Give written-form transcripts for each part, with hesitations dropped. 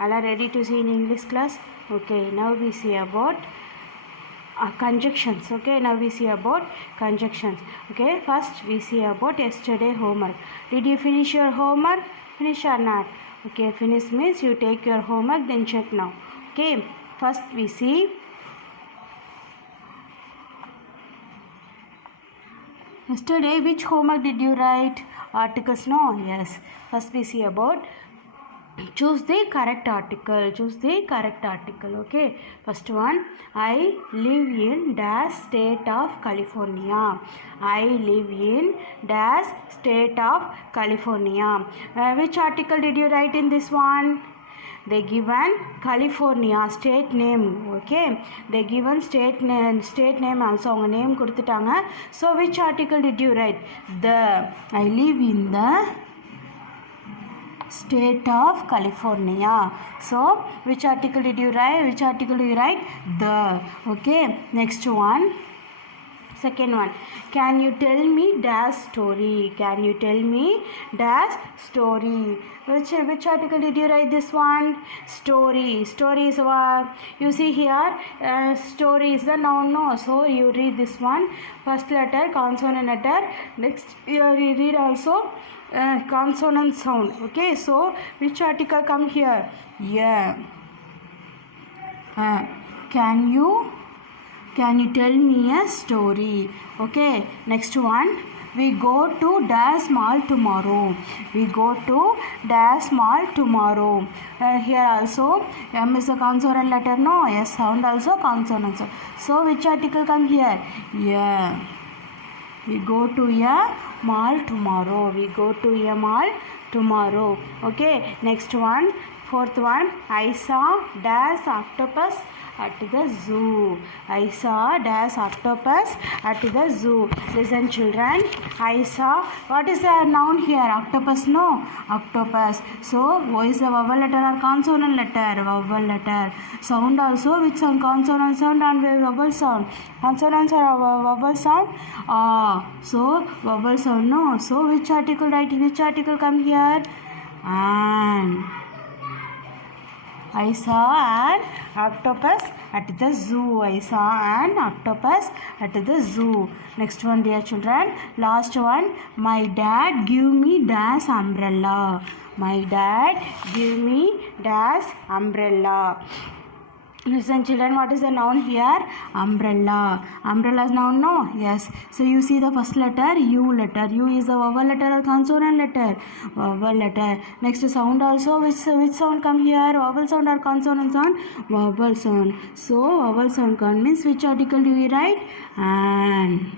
All are ready to see in English class? Okay, now we see about conjunctions. Okay, now we see about conjunctions. Okay, first we see about yesterday homework. Did you finish your homework? Finish or not? Okay, finish means you take your homework, then check now. Okay, first we see yesterday which homework did you write? Articles? No. Yes, first we see about choose the correct article. Choose the correct article. Okay, first one, I live in dash state of California. I live in dash state of California. Which article did you write in this one? They given California state name. Okay, they given state name also. அவங்க name கொடுத்துட்டாங்க. So which article did you write? The I live in the state of California. So which article did you write? Which article do you write? The. Okay, next one, second one, can you tell me dash story? Can you tell me dash story? Which article did you write this one? Story. Story is what? You see here, story is the noun, no? So you read this one, first letter consonant letter, next here you read also consonant sound. Okay, so which article come here? Yeah. Can you tell me a story? Okay, next one, we go to dash mall tomorrow. We go to dash mall tomorrow. Here also M is a consonant letter, no? Yes, sound also consonant. So which article come here? Yeah. We go to a mall tomorrow. We go to a mall tomorrow. Okay, next one, fourth one, I saw dash octopus at the zoo. I saw dash octopus at the zoo. Listen children, I saw, what is the noun here? Octopus, no? Octopus. So what is the vowel letter or consonant letter? Vowel letter. Sound also, which sound? Consonant sound and vowel sound. Consonants or vowel sound? So vowel sound, no? So which article write? Which article come here? And I saw an octopus at the zoo. I saw an octopus at the zoo. Next one, dear children, last one, my dad give me dash umbrella. My dad give me dash umbrella. Listen children, what is the noun here? Umbrella. Umbrella is noun, no? Yes. So you see the first letter, U letter. U is the vowel letter or consonant letter? Vowel letter. Next sound also, which sound come here? Vowel sound or consonant sound? Vowel sound. So vowel sound come means which article do we write? An.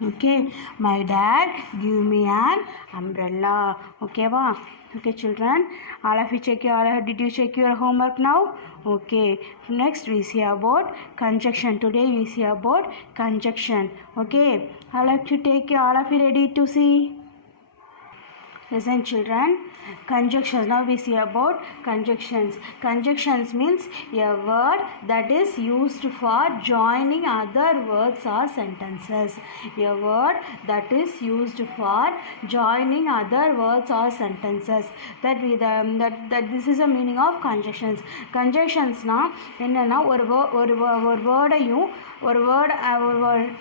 Okay, my dad give me an umbrella. Okay, wow. Okay children, all of you check your, did you check your homework now? Okay, next we see about conjunction. Today we see about conjunction. Okay, all of you take, all of you ready to see? Listen children, conjunctions. Now we see about conjunctions. Conjunctions means a word that is used for joining other words or sentences. A word that is used for joining other words or sentences. That this is the meaning of conjunctions. Conjunctions na என்னன்னா ஒரு வேர்டையும் ஒரு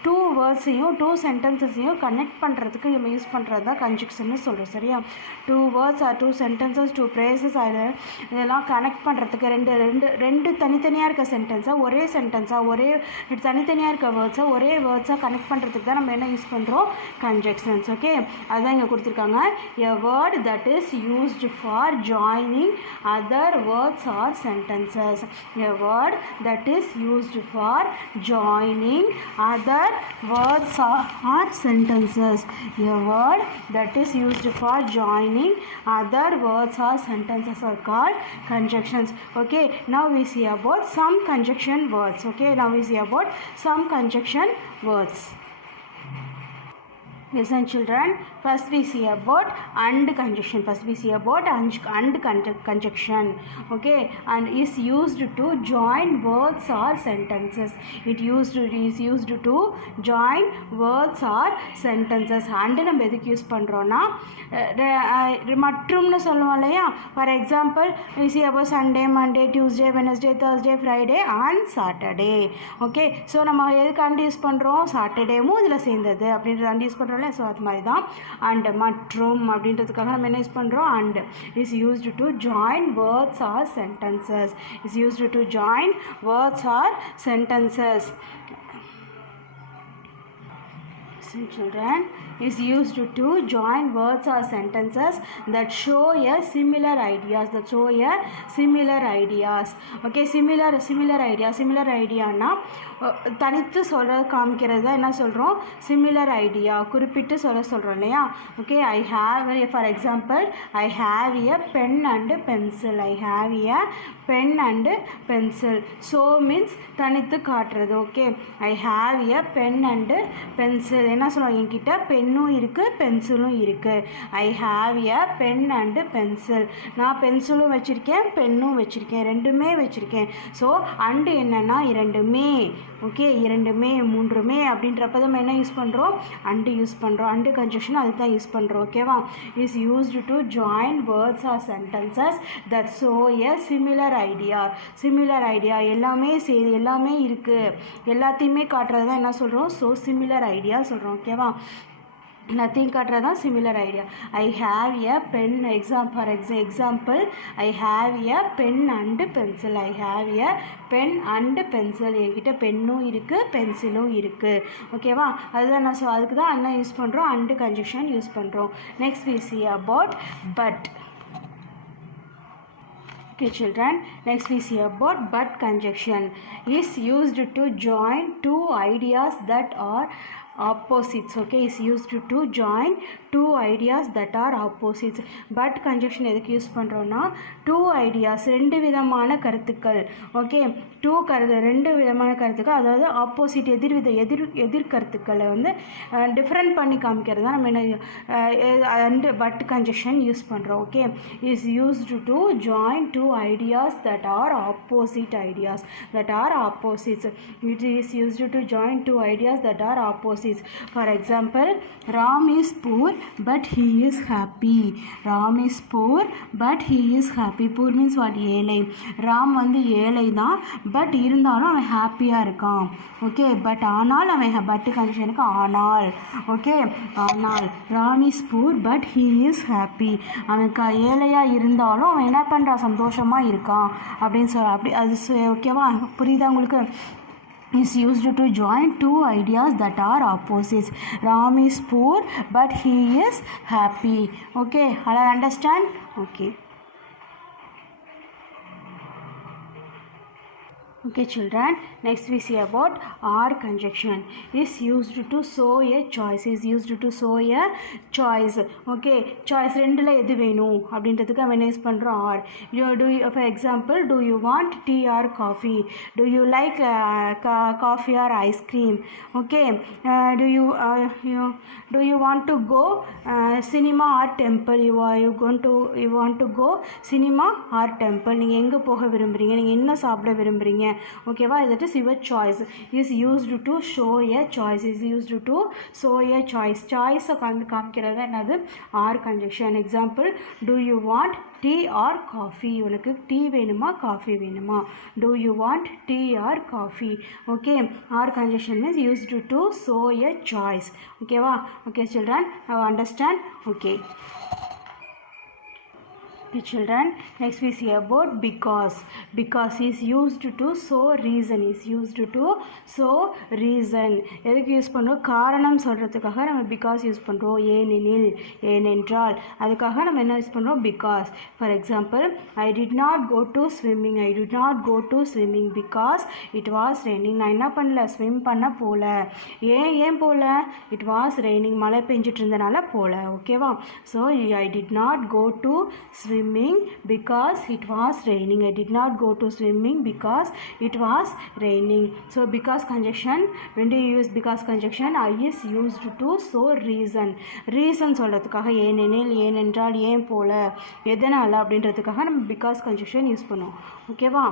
two வேர்ட்ஸையும் two சென்டென்சஸையும் connect பண்ணுறதுக்கு நம்ம use பண்ணுறது தான் கன்ஜெக்ஷன்னு சொல்கிறோம். சரியா? Two words or two sentences two phrases அது இதெல்லாம் கனெக்ட் பண்ணுறதுக்கு ரெண்டு தனித்தனியாக இருக்க சென்டென்ஸை ஒரே சென்டென்ஸாக ஒரே தனித்தனியாக இருக்க வேர்ட்ஸை ஒரே வேர்ட்ஸாக கனெக்ட் பண்ணுறதுக்கு தான் நம்ம என்ன யூஸ் பண்ணுறோம்? கன்ஜெக்ஷன்ஸ். ஓகே, அதுதான் இங்கே கொடுத்துருக்காங்க. எ word that is used for joining other words R sentences. A word that is used for joining other words or sentences. A word that is used for joining other words or sentences are called conjunctions. Okay, now we see about some conjunction words. Okay, now we see about some conjunction words. Listen children, first we see about and conjunction. First we see about and conjunction. Okay, and is used to join words or sentences. It is used to join words or sentences. And நம்ம எதுக்கு யூஸ் பண்ணுறோன்னா மற்றும்னு சொல்லுவோம் இல்லையா. For example we see about Sunday, Monday, Tuesday, Wednesday, Thursday, Friday and Saturday. Okay, so நம்ம எதுக்கு and use பண்ணுறோம், சாட்டர்டேவும் இதில் சேர்ந்தது அப்படின்றது அண்ட் யூஸ் பண்ணுறோம். ஸோ அது மாதிரி தான் அண்ட் மற்றும் அப்படின்றதுக்காக நம்ம என்ன யூஸ் பண்ணுறோம், and is used to join words R sentences. Is used to join words R sentences. Children, is used to join words or sentences that show a similar ideas. Okay, similar idea na தனித்து சொல்ற காமிக்கிறது என்ன சொல்றோம், similar idea குறிப்பிட்டு சொல்றோம் இல்லையா. Okay, I have for example I have a pen and pencil. I have a pen and pencil. So means தனித்து காட்டுறது. Okay, I have a pen and pencil. என்ன சொல்லுவோம், என்கிட்ட பென்னும் இருக்குது பென்சிலும் இருக்குது. I have a pen and pencil. நான் பென்சிலும் வச்சுருக்கேன் பென்னும் வச்சுருக்கேன், ரெண்டுமே வச்சுருக்கேன். ஸோ அண்டு என்னென்னா இரண்டுமே. ஓகே, இரண்டுமே மூன்றுமே அப்படின்றப்ப நம்ம என்ன யூஸ் பண்ணுறோம், அண்டு யூஸ் பண்ணுறோம். அண்டு கன்ஜக்ஷன் அதுக்கு தான் யூஸ் பண்ணுறோம். ஓகேவா, is used to join words R sentences that show a similar idea. எல்லாமே இருக்குது, எல்லாத்தையுமே காட்டுறது தான் என்ன சொல்கிறோம், ஸோ சிமிலர் ஐடியா சொல்கிறோம். ஓகேவா, எல்லாத்தையும் காட்டுறது தான் similar idea. I have a pen. For example I have a pen and pencil. I have a pen and pencil. என்கிட்ட பென்னும் இருக்குது பென்சிலும் இருக்குது. ஓகேவா, அதுதான் நான் அதுக்கு தான் அண்ணா யூஸ் பண்ணுறோம், அண்டு கன்ஜக்ஷன் யூஸ் பண்ணுறோம். Next we see about but. Okay children, next we see about but conjunction. Is used to join two ideas that are opposites. Okay, is used to join two ideas that are opposites. but conjunction எதுக்கு யூஸ் பண்ணுறோன்னா, two ideas ரெண்டு விதமான கருத்துக்கள். ஓகே, ரெண்டு விதமான கருத்துக்கள், அதாவது ஆப்போசிட் எதிர் கருத்துக்களை வந்து டிஃப்ரெண்ட் பண்ணி காமிக்கிறது தான் நம்ம என்ன பட் கன்ஜக்ஷன் யூஸ் பண்ணுறோம். Okay, is used to join two ideas that are opposite ideas that are opposites. It is used to join two ideas that are opposites. For example, Ram is poor but he is happy. Ram is poor but he is happy. Poor means what, ஏழை. ராம் வந்து ஏழை தான், பட் இருந்தாலும் அவன் ஹாப்பியாக இருக்கான். Okay, but ஆனால் அவன் பட் கண்டிஷனுக்கு ஆனால். ஓகே, ஆனால் ராம் இஸ் பூர் பட் ஹீ இஸ் ஹாப்பி. அவன் ஏழையாக இருந்தாலும் அவன் என்ன பண்ணுறான், சந்தோஷமாக இருக்கான் அப்படின்னு அப்படி அது ஓகேவா, புரியுதா உங்களுக்கு. is used to join two ideas that are opposites. Ram is poor but he is happy. Okay, all understand? Okay. Okay children, next we see about or conjunction. Is used to show a choice. Is used to show a choice. Okay, choice ரெண்டுல எது வேணும் அப்படின்றதுக்கு அவன் யூஸ் பண்ணுறோம் R. For example, do you want tea or coffee? Do you like coffee or ice cream? Okay, do you want to go cinema or temple? You want to go cinema or temple? நீங்கள் எங்கே போக விரும்புகிறீங்க, நீங்கள் என்ன சாப்பிட விரும்புகிறீங்க. ஓகேவா, that is your choice. is used to show a choice. is used to show a choice. choice காமிக்கிறது என்னது, or conjunction. Example, do you want tea or coffee? உனக்கு டீ வேணுமா காஃபி வேணுமா? do you want tea or coffee? Okay, or conjunction means used to show a choice. ஓகேவா. Okay children, now understand? Okay. Okay children, next we see about because. Because is used to show reason. is used to show reason. எதுக்கு யூஸ் பண்ணுறோம், காரணம் சொல்கிறதுக்காக நம்ம because use பண்ணுறோம். ஏனென்றால் அதுக்காக நம்ம என்ன யூஸ் பண்ணுறோம், because. For example, I did not go to swimming. I did not go to swimming because it was raining. நான் என்ன பண்ணல, ஸ்விம் பண்ண போகல. ஏன் போகல, இட் வாஸ் ரெய்னிங், மழை பெஞ்சிட்டு இருந்தனால போகல. ஓகேவா. So I did not go to swim swimming because it was raining. I did not go to swimming because it was raining. So because conjunction, when do you use because conjunction? I is used to show reason. Reason சொல்கிறதுக்காக ஏனெனில், ஏனென்றால், ஏன் போல, எதனால் அப்படின்றதுக்காக நம்ம because conjunction use பண்ணுவோம். ஓகேவா?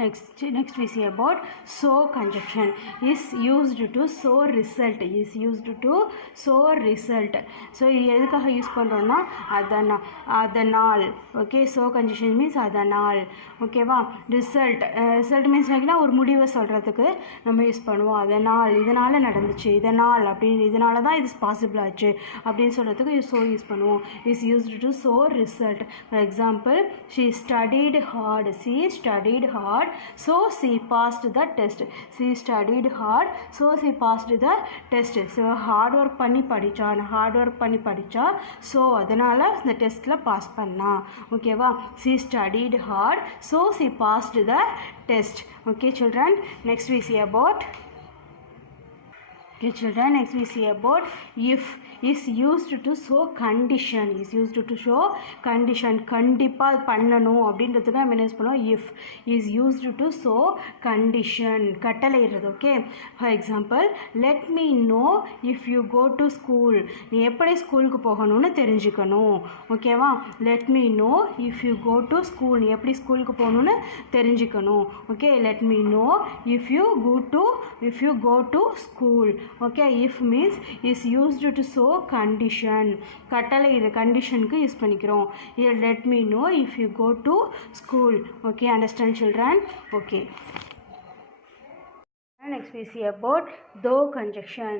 Next we see about so conjunction is used to show result. Is used to show result. So எதுக்காக யூஸ் பண்ணுறோன்னா அதனால். ஓகே, so conjunction means அதனால். ஓகேவா? ரிசல்ட் மீன்ஸ் ஒரு முடிவை சொல்கிறதுக்கு நம்ம யூஸ் பண்ணுவோம். அதனால், இதனால் நடந்துச்சு, இதனால் அப்படின்னு, இதனால தான் இது பாசிபிள் ஆச்சு அப்படின்னு சொல்கிறதுக்கு ஸோ யூஸ் பண்ணுவோம். Is used to show result. For example, she studied hard so she passed the test. She studied hard so she passed the test. So hard work பண்ணி படிச்சா ஸோ அதனால் இந்த டெஸ்ட்டில் பாஸ் பண்ணா. ஓகேவா? she studied hard so she passed the test. Okay children, next we see about if is used to show condition. Is used to show condition. கண்டிப்பாக பண்ணணும் அப்படின்றதுக்கு நம்ம என்ன யூஸ் பண்ணுவோம்? if is used to show condition. கட்டளையிடுறது. Okay, for example, let me know if you go to school. நீ எப்படி ஸ்கூலுக்கு போகணும்னு தெரிஞ்சுக்கணும். ஓகேவா? let me know if you go to school. நீ எப்படி ஸ்கூலுக்கு போகணும்னு தெரிஞ்சுக்கணும். Okay, let me know if you go to school. Okay, if means is used to show condition. கட்டளை இது கண்டிஷனுக்கு யூஸ் பண்ணிக்கிறோம். Here let me know if you go to school. Okay, understand children? Okay. Next we see about though conjunction.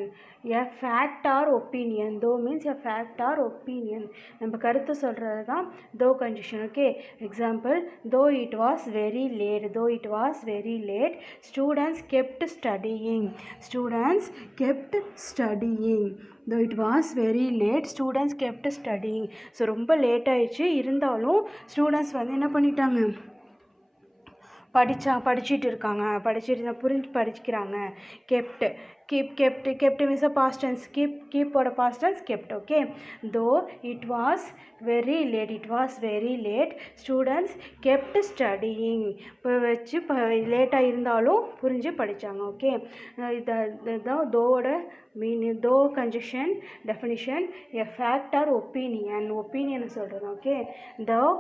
A fact or opinion. Though means a fact or opinion. நம்ம கருத்து சொல்கிறது தான் though conjunction. Okay, example, though it was very late. Students kept studying. Though it was very late, students kept studying. So ரொம்ப லேட் ஆயிடுச்சு, இருந்தாலும் ஸ்டூடெண்ட்ஸ் என்ன பண்ணிட்டாங்க? படிச்சுட்டு இருக்காங்க. படிக்கிறாங்க. kept means a past tense. keep or a past tense, kept. Okay, though it was very late, students kept studying. இப்போ வச்சு லேட்டாக இருந்தாலும் புரிஞ்சு படித்தாங்க. ஓகே, தோவோட மீனிங், தோ conjunction definition, a fact or opinion சொல்கிறது. Okay, though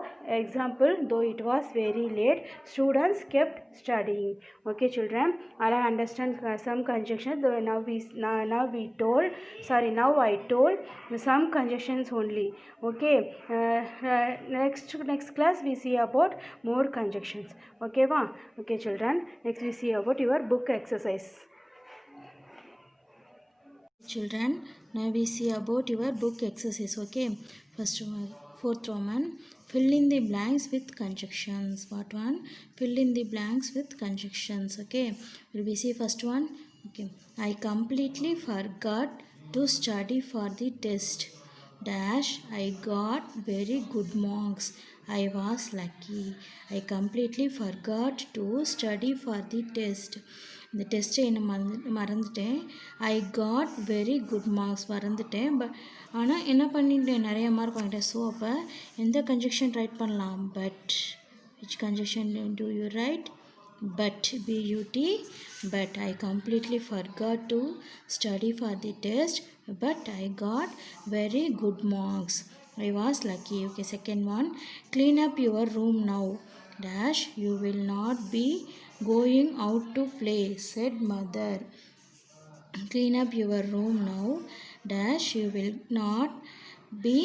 example, though it was very late, students kept studying. Okay children, I understand some conjunction. Now I told some conjunctions only. Okay, next class we see about more conjunctions. Okay va? Okay children, next we see about your book exercise. Children, now we see about your book exercise. Okay, first one, fourth Roman, fill in the blanks with conjunctions. What one? Fill in the blanks with conjunctions. Okay, will we see first one? Okay, I completely forgot to study for the test. Dash, I got very good marks. I was lucky. I completely forgot to study for the test. இந்த டெஸ்ட்டை என்ன மறந்துட்டேன். I got very good marks மறந்துட்டேன். ஆனால் என்ன பண்ணிட்டேன்? நிறைய மார்க் வாங்கிட்டேன். ஸோ அப்போ எந்த கன்ஜெக்ஷன் ரைட் பண்ணலாம்? But. Which conjunction do you write? But, but. But I completely forgot to study for the test, but I got very good marks. I was lucky. Okay, second one, clean up your room now. Dash, you will not be going out to play, said mother. Clean up your room now. Dash, you will not be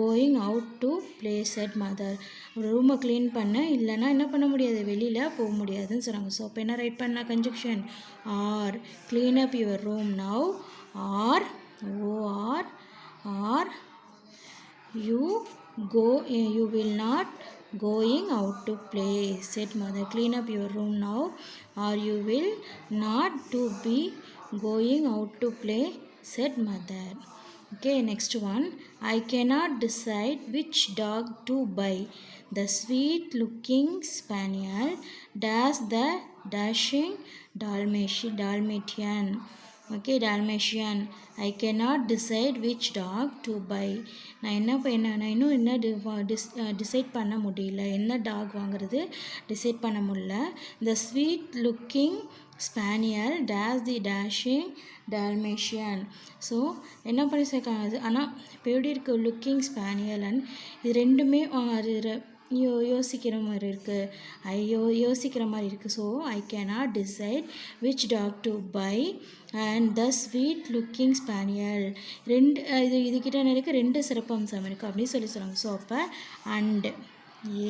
going out to play, said mother. ரூமை க்ளீன் பண்ண, இல்லைன்னா என்ன பண்ண முடியாது? வெளியில் போக முடியாதுன்னு சொன்னாங்க. ஸோ அப்போ என்ன ரைட் பண்ண conjunction? Or. Clean up your room now. Or you will not going out to play, said mother. Clean up your room now, or you will not to be going out to play, said mother. Okay, next one, I cannot decide which dog to buy. The sweet looking spaniel dash the dashing Dalmatian. Okay Dalmatian. I cannot decide which dog to buy. நான் இன்னும் என்ன டிசைட் பண்ண முடியல, என்ன டாக் வாங்குறது டிசைட் பண்ண முடியல. த sweet looking spaniel days தி dashing Dalmatian. So என்ன பண்ணி சேர்க்காது, ஆனால் இப்போ எப்படி இருக்குது லுக்கிங் ஸ்பானியல் அண்ட் இது ரெண்டுமே யோசிக்கிற மாதிரி இருக்குது, யோசிக்கிற மாதிரி இருக்குது. So I cannot decide which dog to buy and the sweet looking spaniel. இதுக்கிட்ட எனக்கு ரெண்டு சிறப்பம்சம் இருக்குது அப்படின்னு சொல்லுவாங்க. ஸோ அப்போ and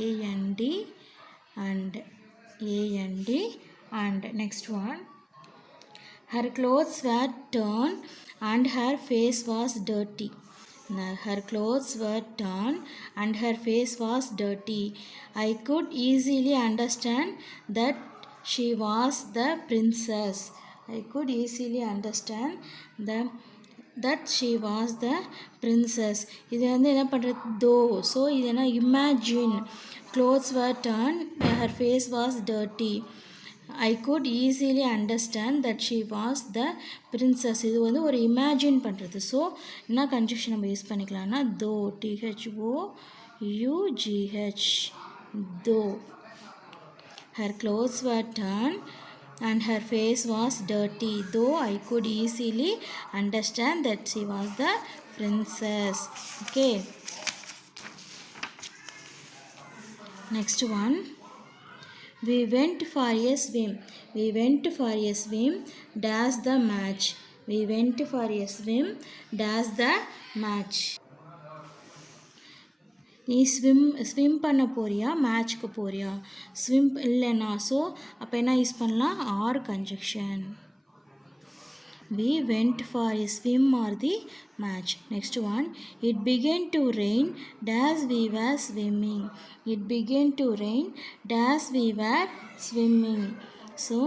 A N D and next one, her clothes were torn and her face was dirty. Her clothes were torn and her face was dirty. I could easily understand that she was the princess. I could easily understand that she was the princess. இது வந்து என்ன பண்ணுறது தோ. ஸோ இது என்ன imagine. Clothes were torn, her face was dirty. I could easily understand that she was the princess. இது வந்து ஒரு இமேஜின் பண்ணுறது. ஸோ என்ன கன்ஜெக்ஷன் நம்ம யூஸ் பண்ணிக்கலாம்னா தோ, THOUGH, தோ. Her clothes were torn and her face was dirty, though I could easily understand that she was the princess. Okay. Next one. We went for a swim. We went for a swim. Dash the match. We went for a swim. Dash the match. நீ ஸ்விம் பண்ண போறியா மேட்ச்க்கு போறியா? ஸ்விம் இல்லைனா ஸோ அப்போ என்ன use பண்ணலாம் or conjunction. We went for a swim or the match. Next one, it began to rain as we were swimming. It began to rain as we were swimming. So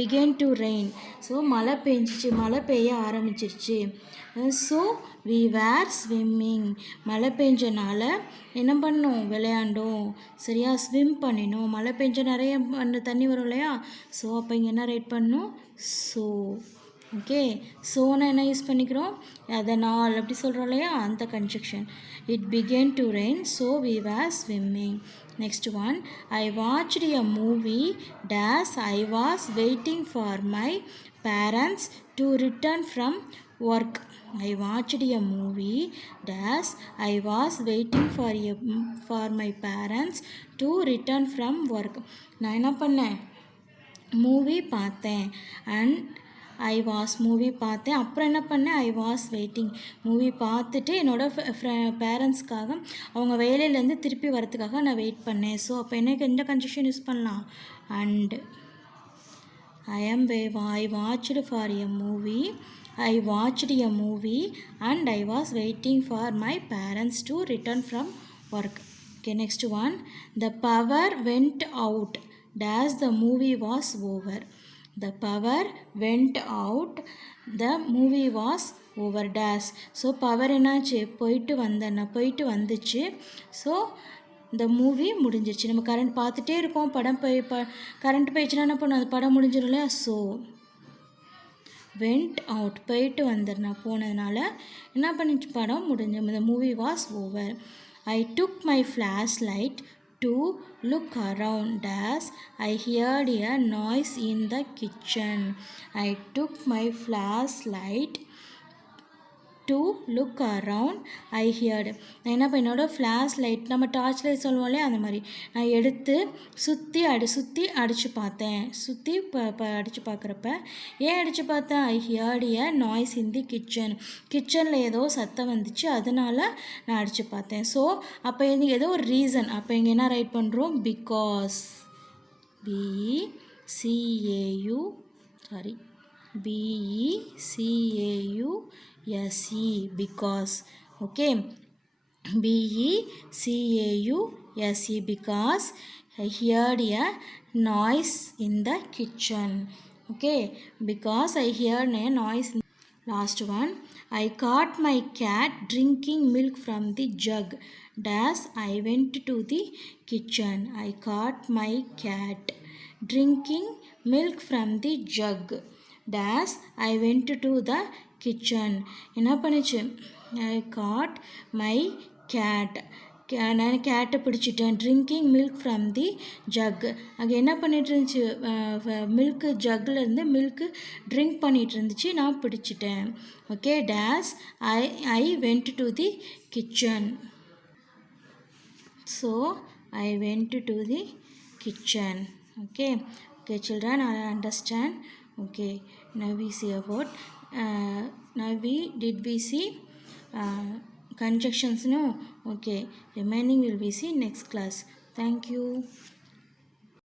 began to rain. So மழை பெய்ய ஆரம்பிச்சிருச்சு. So we were swimming. மழை பெஞ்சனால என்ன பண்ணோம் விளையாண்டோம். சரியா ஸ்விம் பண்ணினோம். மழை பெஞ்ச நிறைய தண்ணி வரும் இல்லையா? ஸோ அப்போ இங்கே என்ன ரைட் பண்ணணும் ஸோ. ஓகே ஸோனா என்ன யூஸ் பண்ணிக்கிறோம் அதனால் அப்படி சொல்கிறோம் இல்லையா அந்த conjunction. It began to rain so we were swimming. Next one, I watched a movie days I was waiting for my parents to return from work. I watched a movie dash I was waiting for my parents to return from work. நான் என்ன பண்ணேன் மூவி பார்த்தேன் and I was movie பார்த்தேன் அப்புறம் என்ன பண்ணேன் ஐ was waiting movie பார்த்துட்டு என்னோடய பேரண்ட்ஸ்க்காக அவங்க வேலையிலேருந்து திருப்பி வரத்துக்காக நான் வெயிட் பண்ணேன். ஸோ அப்போ எனக்கு எந்த கன்ஜெக்ஷன் யூஸ் பண்ணலாம் and I watched for a movie. I watched a movie and I was waiting for my parents to return from work. Okay, next one. The power went out as the movie was over. The power went out. The movie was over dash. So power என்னாச்சு போயிட்டு வந்துச்சு. ஸோ இந்த மூவி முடிஞ்சிச்சு. நம்ம கரண்ட் பார்த்துட்டே இருக்கோம். கரண்ட் போயிடுச்சுன்னா என்ன பண்ணும் அது படம் முடிஞ்சிடும் இல்லையா? ஸோ வெண்ட் அவுட் போயிட்டு போனதுனால என்ன பண்ணிச்சு படம் முடிஞ்சு. இந்த movie was over. I took my flash light to look around as I heard a noise in the kitchen. I took my flashlight to look around. I heard. நான் என்ன என்னோட ஃப்ளாஷ் லைட் நம்ம டார்ச் லைட் சொல்லுவோம் இல்லையா அந்த மாதிரி நான் எடுத்து சுற்றி அடித்து பார்த்தேன். அடித்து பார்க்குறப்ப ஏன் அடித்து பார்த்தேன் ஐ ஹியர்ட் எ நாய்ஸ் இன் தி கிச்சனில் ஏதோ சத்தம் வந்துச்சு அதனால நான் அடித்து பார்த்தேன். ஸோ அப்போ ஏதோ ஒரு ரீசன். அப்போ இங்கே என்ன ரைட் பண்ணுறோம் because BECAUSE because. Okay, BECAUSE because I heard a noise in the kitchen. Okay, because I heard a noise. Last one, I caught my cat drinking milk from the jug as I went to the kitchen. I caught my cat drinking milk from the jug dash I went to the kitchen. என்ன பண்ணுச்சு? I caught my cat. நான் கேட்டை பிடிச்சிட்டேன். Drinking milk from the jug. அங்கே என்ன பண்ணிட்டு இருந்துச்சு? மில்க்கு ஜக்லேருந்து மில்க்கு ட்ரிங்க் பண்ணிகிட்டு இருந்துச்சு. நான் பிடிச்சிட்டேன். Okay, days I went to the kitchen. So I went to the kitchen. Okay, children, I understand. Okay, now we see about did we see conjunctions? No. Okay, remaining will be see next class. Thank you.